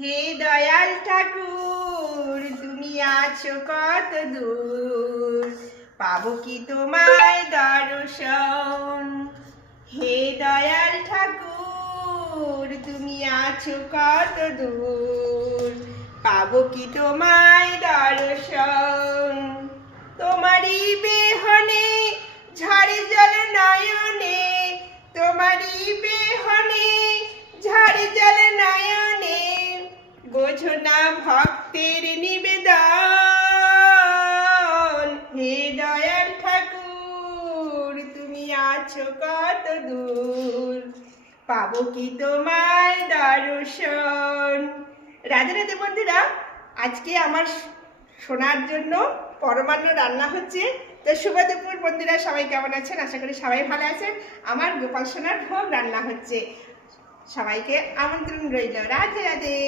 হে দয়াল ঠাকুর তুমি আছো কত দূর, পাবো কি তোমায় দর্শন। হে দয়াল ঠাকুর তুমি আছো কত দূর, পাবো কি তোমায় দর্শন। তোমারই বেহনে ঝাড়ে জল নয়নে, তোমারই বেহনে ঝাড়ে জল নয়নে, বোঝো না ভক্তের নিবেদন। হে দয়াল ঠাকুর তুমি আছো কত দূর, পাবো কি তোমায় দর্শন। রাধে রাধে বন্ধুরা, আজকে আমার শোনার জন্য পরমান্ন রান্না হচ্ছে। তো শুভ দুপুর বন্ধুরা, সবাই কেমন আছেন? আশা করি সবাই ভালো আছেন। আমার গোপাল সোনার ভোগ রান্না হচ্ছে, সবাইকে আমন্ত্রণ রইল। রাধে রাধে।